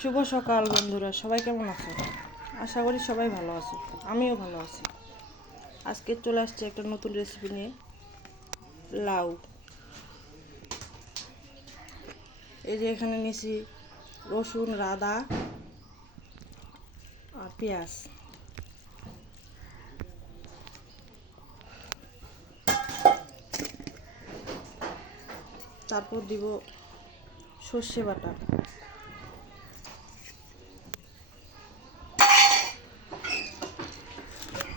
শুভ সকাল বন্ধুরা, সবাই কেমন আছো? আশা করি সবাই ভালো আছো, আমিও ভালো আছি। আজকে চলে আসছে একটা নতুন রেসিপি নিয়ে, লাউ। এই যে এখানে নিয়েছি রসুন, আদা আর পেঁয়াজ। তারপর দিব সর্ষে বাটা,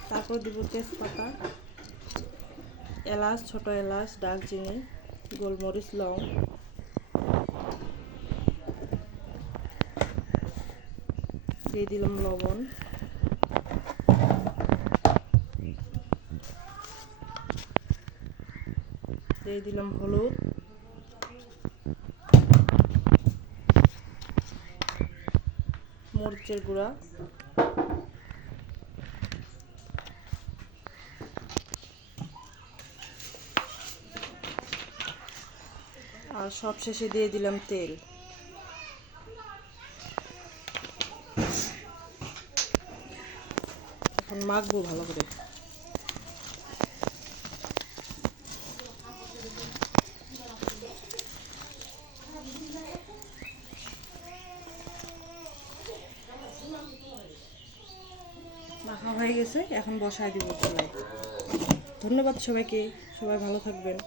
তারপর দিব তেজপাতা, এলাচ, ছোট এলাচ, দারচিনি, গোলমরিচ, লং, দিয়ে দিলাম লবণ, দিয়ে দিলাম হলুদ, মরিচের গুঁড়া, আর সবশেষে দিয়ে দিলাম তেল। এখন মাখবো ভালো করে। মাখা হয়ে গেছে, এখন বসায় দিব চুলায়। ধন্যবাদ সবাইকে, সবাই ভালো থাকবেন।